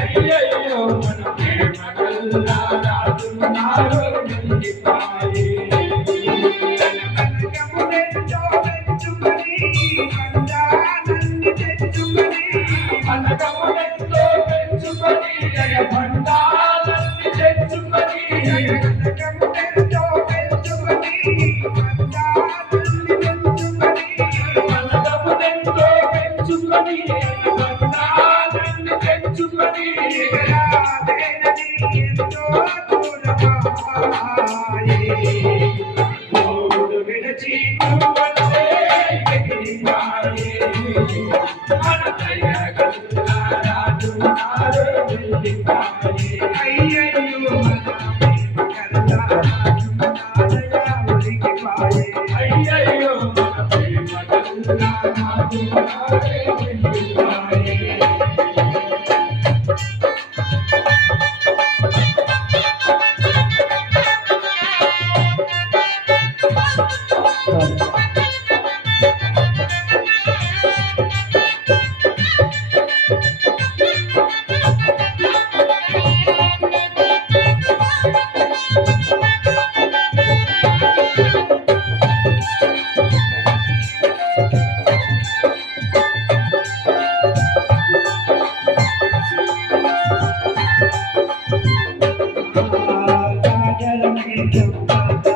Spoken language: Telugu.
అయ్యయ్యో మన ప్రేమ గల్లా రాజు నాలో నిలిపాయే మనకములెంతో పెంచుకొని జయ భండాలన్నీ తెచ్చుకొని మనకములెంతో పెంచుకొని భండాలన్నీ తెచ్చుకొని మూడు విడచి నువ్వంటే ఎగిరిపాయే అయ్యయ్యో మన ప్రేమ గల్లా రాజు నారే వెళ్ళిపాయే Thank you.